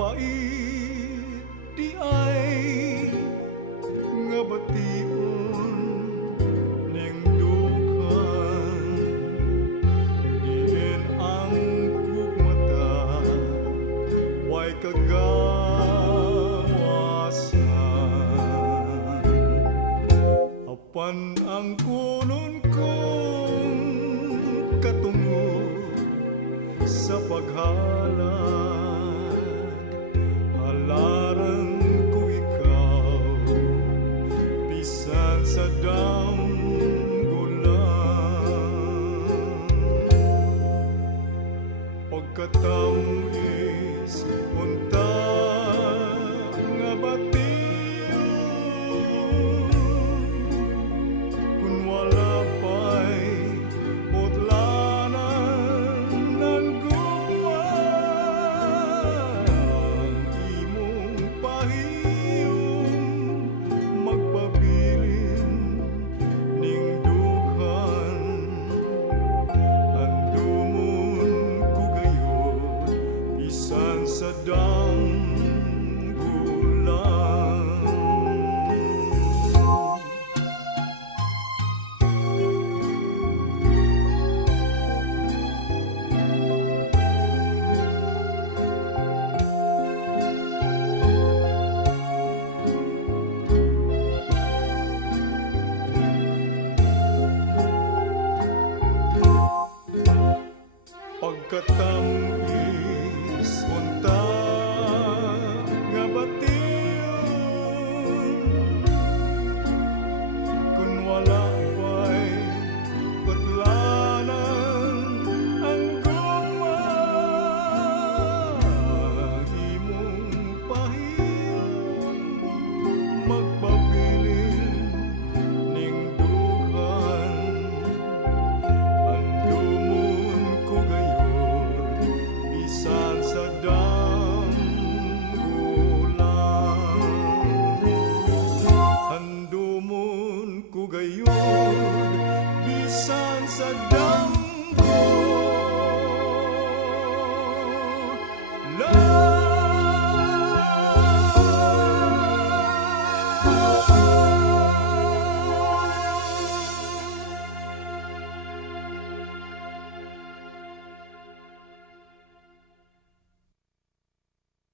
Pagkapait di ay nga bation ning dukan, diin ang kugmata way kagawasan. Apan ang kunon kong katungod sa paghalad, halaran ko ikaw bisan sa damgulan. Pagkatamis unta nga bation, kun wala pa'y utlanan ng gugma, imong pahiyong magpabilin ning dughan. Andumon ko gayud bisan sa damgulan. Pagkatamis unta